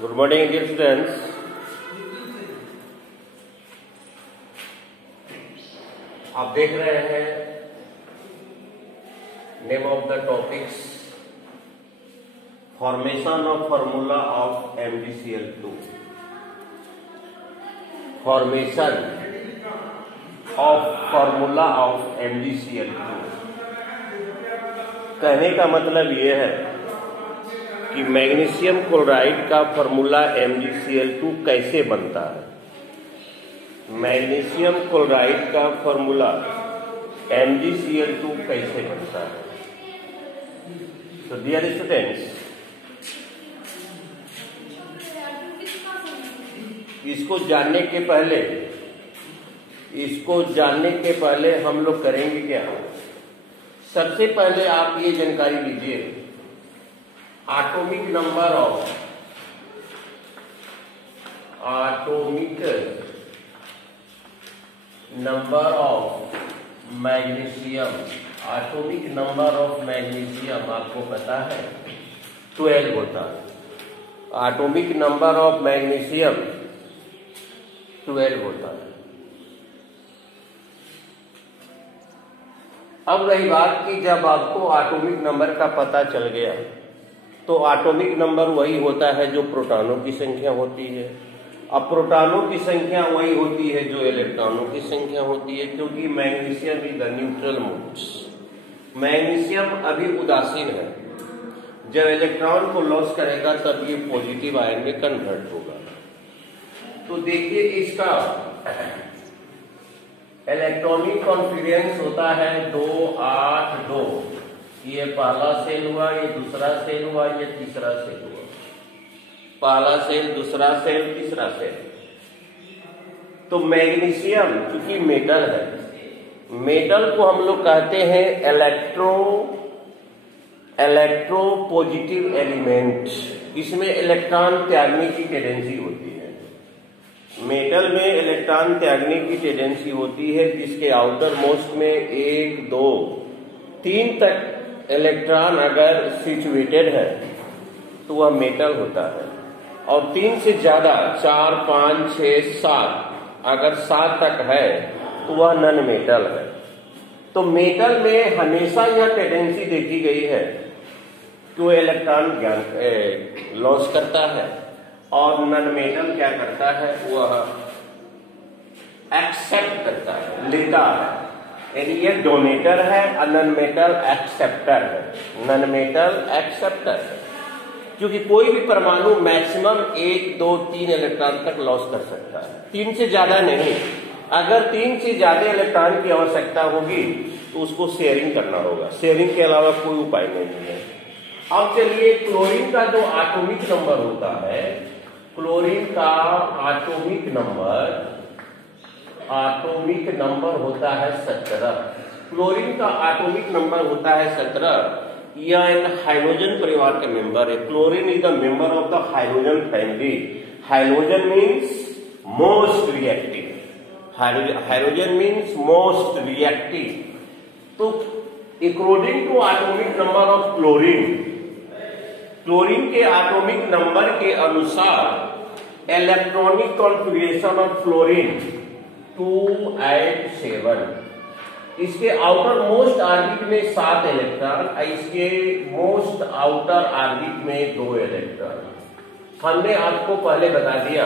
Good morning dear students. आप देख रहे हैं name of the topics formation of formula of MgCl2। Formation of formula of MgCl2 कहने का मतलब यह है कि मैग्नीशियम क्लोराइड का फॉर्मूला MgCl2 कैसे बनता है। मैग्नीशियम क्लोराइड का फॉर्मूला MgCl2 कैसे बनता है। तो डियर स्टूडेंट्स, इसको जानने के पहले हम लोग करेंगे क्या। सबसे पहले आप ये जानकारी लीजिए, atomic number of magnesium. Atomic number of magnesium आपको पता है 12 होता है। एटॉमिक नंबर ऑफ मैग्नीशियम 12 होता है। अब रही बात कि जब आपको एटॉमिक नंबर का पता चल गया तो एटॉमिक नंबर वही होता है जो प्रोटॉनों की संख्या होती है। अब प्रोटॉनों की संख्या वही होती है जो इलेक्ट्रॉनों की संख्या होती है, क्योंकि magnesium is the neutral modes. Magnesium अभी उदासीन है। जब इलेक्ट्रॉन को लॉस करेगा तब ये पॉजिटिव आयन में कन्वर्ट होगा। तो देखिए, इसका इलेक्ट्रॉनिक कॉन्फिगरेशन होता है 2 8 2। ये पहला सेल हुआ, ये दूसरा सेल हुआ, ये तीसरा सेल हुआ। पहला सेल, दूसरा सेल, तीसरा सेल। तो मैग्नीशियम चूंकि मेटल है, मेटल को हम लोग कहते हैं इलेक्ट्रो पॉजिटिव एलिमेंट। इसमें इलेक्ट्रॉन त्यागने की टेंडेंसी होती है। मेटल में इलेक्ट्रॉन त्यागने की टेंडेंसी होती है, जिसके आउटर मोस्ट में 1 2 3 तक इलेक्ट्रॉन अगर सिचुएटेड है तो वह मेटल होता है, और 3 से ज्यादा 4 5 6 7 अगर 7 तक है तो वह नॉन मेटल है। तो मेटल में हमेशा यह टेंडेंसी देखी गई है कि वो इलेक्ट्रॉन लॉस करता है, और नॉन मेटल क्या करता है, वह एक्सेप्ट करता है, लेता है। यानी ये डोनेटर है और नॉन मेटल एक्सेप्टर है। नॉन मेटल एक्सेप्टर है, क्योंकि कोई भी परमाणु मैक्सिमम 1 2 3 इलेक्ट्रॉन तक लॉस कर सकता है, 3 से ज्यादा नहीं। अगर 3 से ज्यादा इलेक्ट्रॉन की आवश्यकता होगी तो उसको शेयरिंग करना होगा। शेयरिंग के अलावा कोई उपाय नहीं है। अब चलिए, क्लोरीन का जो एटॉमिक नंबर होता है, क्लोरीन का एटॉमिक नंबर होता है 17। क्लोरीन का एटॉमिक नंबर होता है 17। यह एक हाइड्रोजन परिवार का मेंबर है। Chlorine is the member of the hydrogen family. Hydrogen means most reactive. Hydrogen means most reactive. तो according to atomic number of chlorine के एटॉमिक नंबर के अनुसार इलेक्ट्रॉनिक कॉन्फिगरेशन ऑफ क्लोरीन 2 8 7। इसके आउटर मोस्ट ऑर्बिट में 7 electron, इसके most outer orbit में 2 electron. हमने आपको पहले बता दिया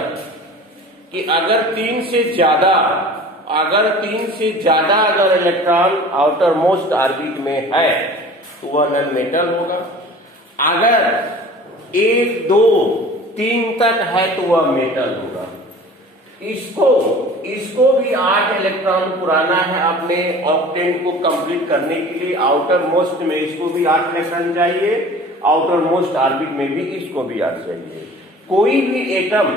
कि अगर 3 से ज्यादा अगर इलेक्ट्रॉन आउटर मोस्ट ऑर्बिट में है तो वह नॉन मेटल होगा। अगर 1 2 3 तक है तो वह मेटल होगा। इसको भी 8 इलेक्ट्रॉन पुराना है। अपने ऑक्टेन को कंप्लीट करने के लिए आउटर मोस्ट में इसको भी 8 इलेक्ट्रॉन चाहिए, आउटर मोस्ट ऑर्बिट में भी इसको भी 8 चाहिए। कोई भी एटम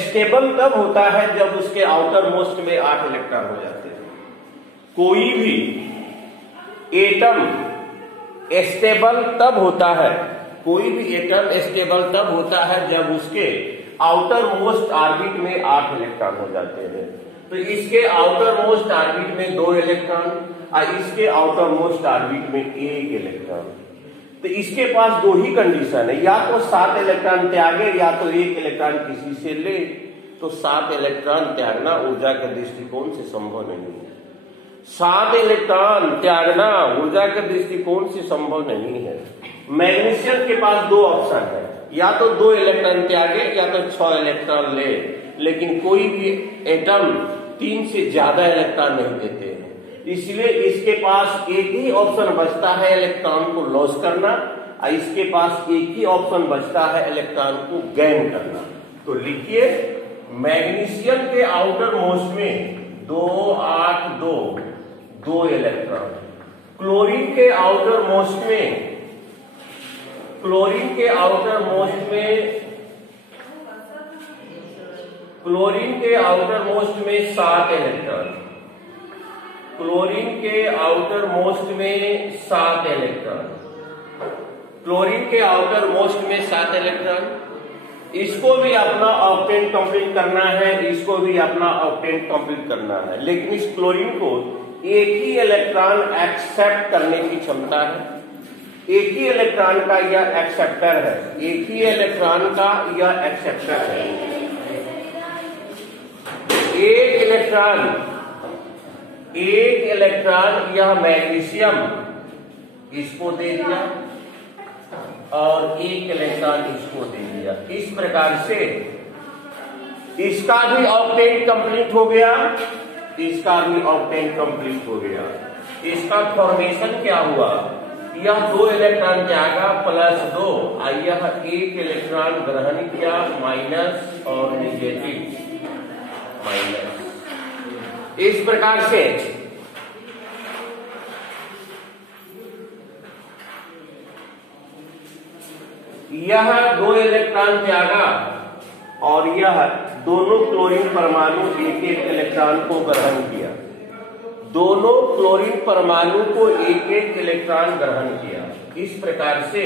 स्टेबल तब होता है जब उसके आउटर मोस्ट में 8 इलेक्ट्रॉन हो जाते हैं। कोई भी एटम स्टेबल तब होता है जब उसके आउटर मोस्ट ऑर्बिट में 8 इलेक्ट्रॉन हो जाते हैं। तो इसके आउटर मोस्ट ऑर्बिट में 2 इलेक्ट्रॉन और इसके आउटर मोस्ट ऑर्बिट में 1 इलेक्ट्रॉन। तो इसके पास दो ही कंडीशन है, या तो 7 इलेक्ट्रॉन त्यागे या तो 1 इलेक्ट्रॉन किसी से ले। तो 7 इलेक्ट्रॉन त्यागना ऊर्जा के दृष्टिकोण से संभव नहीं है। 7 इलेक्ट्रॉन त्यागना ऊर्जा के दृष्टिकोण से संभव नहीं है। मैग्नीशियम के पास दो ऑप्शन है, या तो 2 इलेक्ट्रॉन त्यागे या तो 6 इलेक्ट्रॉन ले, लेकिन कोई भी एटम 3 से ज्यादा इलेक्ट्रॉन नहीं देते हैं। इसलिए इसके पास एक ही ऑप्शन बचता है इलेक्ट्रॉन को लॉस करना, और इसके पास एक ही ऑप्शन बचता है इलेक्ट्रॉन को गेन करना। तो लिखिए, मैग्नीशियम के आउटर मोस्ट में 2 8 2 2 इलेक्ट्रॉन, क्लोरीन के आउटर मोस्ट में 7 इलेक्ट्रॉन, क्लोरीन के आउटर मोस्ट में 7 इलेक्ट्रॉन, क्लोरीन के आउटर मोस्ट में 7 इलेक्ट्रॉन। इसको भी अपना ऑक्टेन कंप्लीट करना है, इसको भी अपना ऑक्टेन कंप्लीट करना है, लेकिन इस क्लोरीन को एक ही इलेक्ट्रॉन एक्सेप्ट करने की क्षमता है। एक ही इलेक्ट्रॉन का यह एक्सेप्टर है, एक ही इलेक्ट्रॉन का यह एक्सेप्टर है। एक इलेक्ट्रॉन यह मैग्नीशियम इसको दे दिया और एक इलेक्ट्रॉन इसको दे दिया। इस प्रकार से इसका भी ऑक्टेन कंप्लीट हो गया, इसका भी ऑक्टेन कंप्लीट हो गया। इसका फॉर्मेशन क्या हुआ, यह 2 इलेक्ट्रॉन त्यागा +2 और यह 1 इलेक्ट्रॉन ग्रहण किया माइनस और नेगेटिव माइनस। इस प्रकार से यह 2 इलेक्ट्रॉन त्यागा और यह दोनों क्लोरीन परमाणु 1-1 इलेक्ट्रॉन को ग्रहण किया। दोनों क्लोरीन परमाणु को 1-1 इलेक्ट्रॉन ग्रहण किया। इस प्रकार से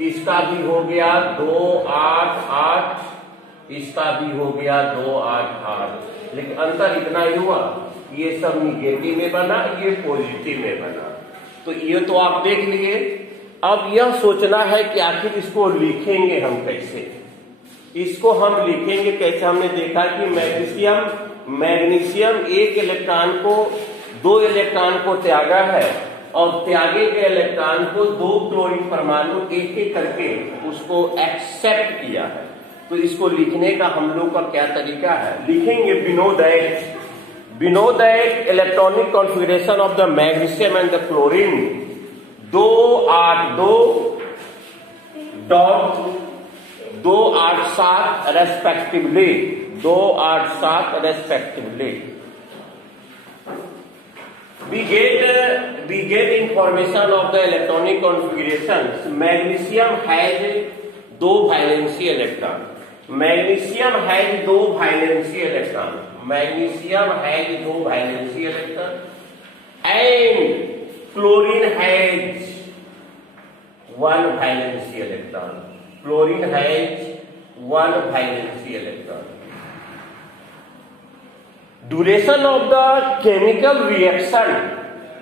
इसका भी हो गया 2 8 8, इसका भी हो गया 2 8 8, लेकिन अंतर इतना ही हुआ, ये सब निगेटिव में बना, ये पॉजिटिव में बना। तो ये तो आप देख लिए। अब यह सोचना है कि आखिर इसको लिखेंगे हम कैसे। इसको हम लिखेंगे कैसे, हमने देखा कि मैग्नीशियम 1 इलेक्ट्रॉन को 2 इलेक्ट्रॉन को त्यागा है और त्यागे गए इलेक्ट्रॉन को 2 क्लोरीन परमाणु एक एक करके उसको एक्सेप्ट किया है। तो इसको लिखने का हम लोग का क्या तरीका है, लिखेंगे बिनो that electronic configuration of the magnesium and the chlorine 2 8 2 dot 2 8 7 respectively, 2 8 7 respectively. We get information of the electronic configurations. Magnesium has 2 valency electron. Magnesium has 2 valency electron. Magnesium has 2 valency electron. And chlorine has 1 valency electron. Chlorine has 1 valency electron. Duration of the chemical reaction.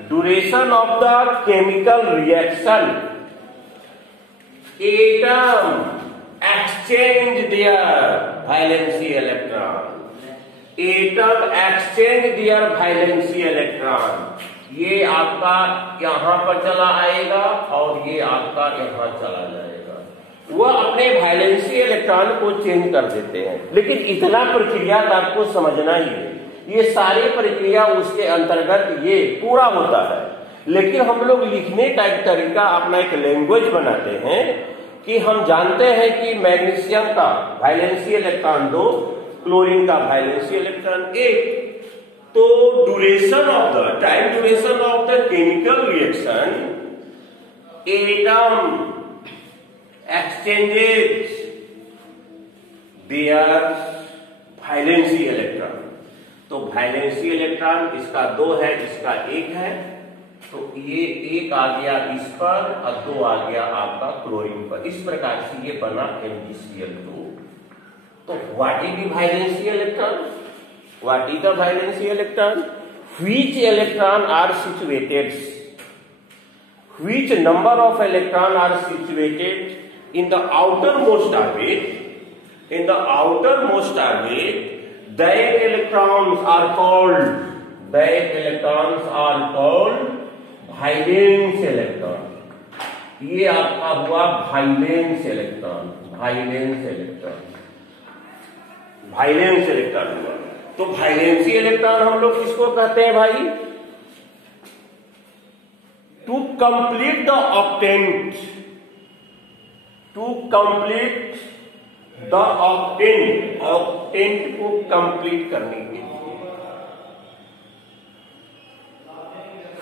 Duration of the chemical reaction. Atom exchange their valency electron. Atom exchange their valency electron. ये आपका यहां पर चला आएगा और ये आपका यहां चला जाएगा। वह अपने वैलेंसी इलेक्ट्रॉन को चेंज कर देते हैं, लेकिन इतना प्रक्रिया आपको समझना ही है। ये सारी प्रक्रिया उसके अंतर्गत ये पूरा होता है, लेकिन हम लोग लिखने का एक तरीका अपना एक लैंग्वेज बनाते हैं कि हम जानते हैं कि मैग्नीशियम का वैलेंसी इलेक्ट्रॉन 2, क्लोरीन का वैलेंसी इलेक्ट्रॉन 1। तो time duration of the chemical reaction, atom exchanges their valency electron. तो वैलेंसी इलेक्ट्रॉन इसका 2 है, इसका 1 है, तो ये 1 आ गया इस पर और 2 आ गया आपका क्लोरीन पर। इस प्रकार से ये बना MgCl2। तो what is the valency electron? What is the valency electron? Which electron are situated? which number of electrons are situated in the outermost orbit. In the outermost orbit, that electrons are called valence electron. ये आपका हुआ वाइलेंस electron हुआ। तो वाइलेंसी electron हम लोग किसको कहते हैं भाई? To complete the octet, octet को कंप्लीट करने के लिए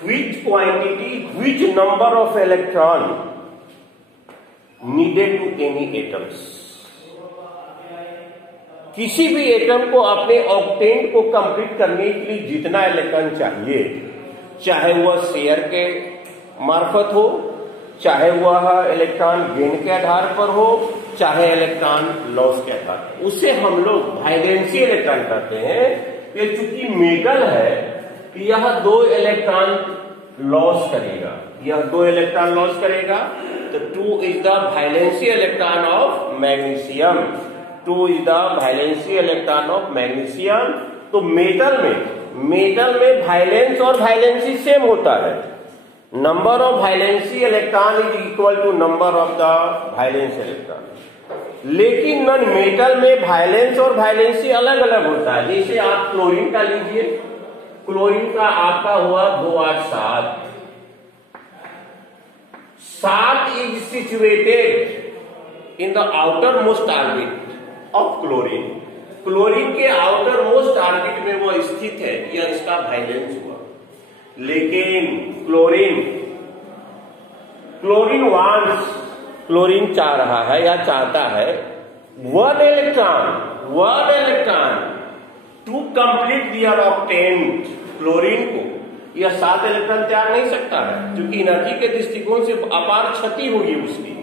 which quantity, which number of electron needed to any atoms. किसी भी एटम को अपने ऑक्टेंट को कंप्लीट करने के लिए जितना इलेक्ट्रॉन चाहिए, चाहे वह शेयर के मार्फत हो, चाहे वह इलेक्ट्रॉन गेन के आधार पर हो, चाहे इलेक्ट्रॉन लॉस के आधार पर, उसे हम लोग वाइलेंसी इलेक्ट्रॉन कहते हैं। ये चूंकि मेटल है, यह 2 इलेक्ट्रॉन लॉस करेगा, तो 2 is the valency electron of magnesium. तो मेटल में वाइलेंस और वाइलेंसी सेम होता है। Number of valency electron is equal to number of the valence electron. लेकिन नॉन मेटल में वाइलेंस और वाइलेंसी अलग अलग होता है। जैसे आप क्लोरीन का लीजिए, क्लोरीन का आपका हुआ 2 8 7 is situated in the outer most orbit of chlorine. Chlorine के आउटर मोस्ट ऑर्बिट में वो स्थित है, यह इसका वाइलेंस हुआ। लेकिन क्लोरीन चाह रहा है या चाहता है 1 electron to complete their octet. Chlorine को यह 7 इलेक्ट्रॉन त्याग नहीं सकता है, क्योंकि एनर्जी के दृष्टिकोण से अपार क्षति होगी उसकी।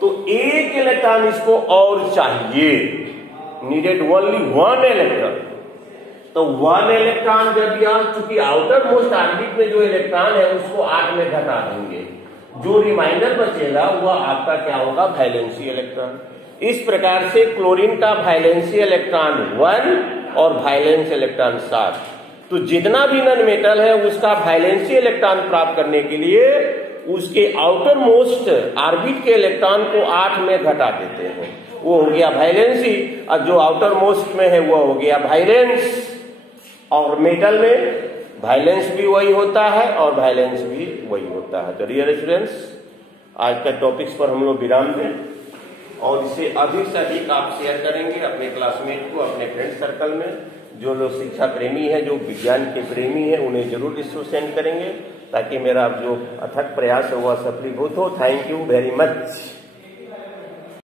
तो 1 इलेक्ट्रॉन इसको और चाहिए, नीडेड ओनली 1 इलेक्ट्रॉन। तो 1 इलेक्ट्रॉन जब यह, चूंकि आउटर मोस्ट ऑर्बिट में जो इलेक्ट्रॉन है उसको 8 में घटा देंगे, जो रिमाइंडर बचेगा वह आपका क्या होगा? वाइलेंसी इलेक्ट्रॉन। इस प्रकार से क्लोरीन का वाइलेंसी इलेक्ट्रॉन 1 और वाइलेंस इलेक्ट्रॉन 7। तो जितना भी नॉन मेटल है उसका वाइलेंसी इलेक्ट्रॉन प्राप्त करने के लिए उसके आउटर मोस्ट ऑर्बिट के इलेक्ट्रॉन को 8 में घटा देते हैं, वो हो गया वाइलेंसी। और जो आउटर मोस्ट में है वो हो गया वाइलेंस। और मेटल में वाइलेंस भी वही होता है और वाइलेंस भी वही होता है। तो डियर स्टूडेंट्स, आज का टॉपिक्स पर हम लोग विराम दें और इसे अधिक से अधिक आप शेयर करेंगे अपने क्लासमेट को, अपने फ्रेंड सर्कल में। जो लोग शिक्षा प्रेमी है, जो विज्ञान के प्रेमी है, उन्हें जरूर इसको सेंड करेंगे ताकि मेरा जो अथक प्रयास है वह सफलीभूत हो। Thank you very much.